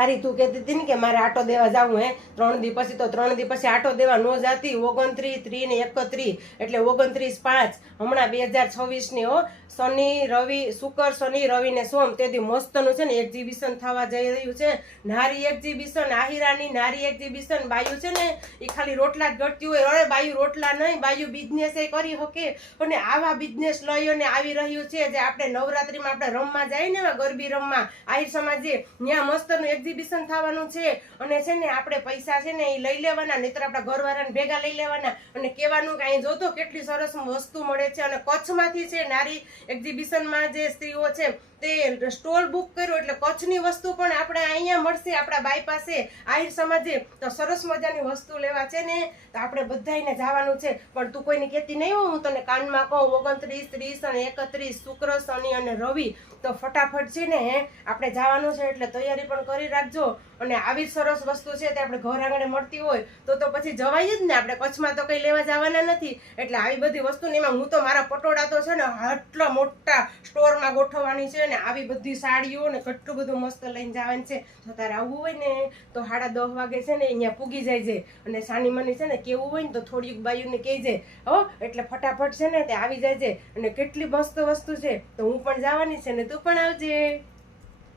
તારી તું કહેતી હતી ને કે મારે આટો દેવા જાવું હે 3 દી પછી, તો 3 દી પછી આટો દેવા ન જાતી. 29, 30 ને 31 એટલે 29/5 હમણાં 2026 ની હો. શનિ રવિ શુક્ર શનિ રવિ ને સોમ તે દી મસ્તનું છે ને એક્ઝિબિશન થવા જઈ રહ્યું છે. નારી એક્ઝિબિશન, આહિરાની નારી એક્ઝિબિશન. બાયું છે ને એ ખાલી રોટલા જ ઘટતી હોય. અરે બાયું રોટલા નહીં, બાયું બિઝનેસ એ કરી શકે. અને આવા બિઝનેસ લઈ અને આવી રહ્યું છે જે આપણે નવરાત્રીમાં આપણે રમવા જાય ને ગરબી રમવા આહિર સમાજે ત્યાં મસ્તનું એક્ઝિબિશન થવાનું છે. અને છે ને આપણે પૈસા છે ને એ લઈ લેવાના, નહીતર આપણા ઘરવાળાને ભેગા લઈ લેવાના અને કહેવાનું કે અહીં જોતો કેટલી સરસ વસ્તુ મળે છે. અને કચ્છમાંથી છે નારી એક્ઝિબિશનમાં જે સ્ત્રીઓ છે તે સ્ટોલ બુક કર્યો એટલે કચ્છની વસ્તુ પણ આપણે અહીંયા મળશે આપણા બાઈ પાસે આહિર સમાજે. તો સરસ મજાની વસ્તુ લેવા છે ને તો આપણે બધાને જવાનું છે. પણ તું કોઈને કહેતી નહીં હો, હું તને કાનમાં કહું 29, 30 અને 31 શુક્ર શનિ અને રવિ તો ફટાફટ છે ને આપણે જવાનું છે. એટલે તૈયારી પણ કરી રાખજો. અને આવી સરસ વસ્તુ છે તે આપણે ઘર આંગણે મળતી હોય તો પછી જવાય જ ને. આપણે કચ્છમાં તો કંઈ લેવા જવાના નથી. એટલે આવી બધી વસ્તુ એમાં હું તો મારા પટોળા તો છે ને આટલા મોટા સ્ટોરમાં ગોઠવવાની છે ને આવી બધી સાડીઓ ને કેટલું બધું મસ્ત લઈને જવાનું છે. જો તારે આવવું હોય ને તો 10:30 વાગે છે ને અહીંયા પૂગી જાય છે. અને સાની મની છે ને કેવું હોય ને તો થોડીક બાયુને કહેજે હો, એટલે ફટાફટ છે ને તે આવી જાય છે. અને કેટલી મસ્ત વસ્તુ છે તો હું પણ જવાની છે ને તું પણ આવજે.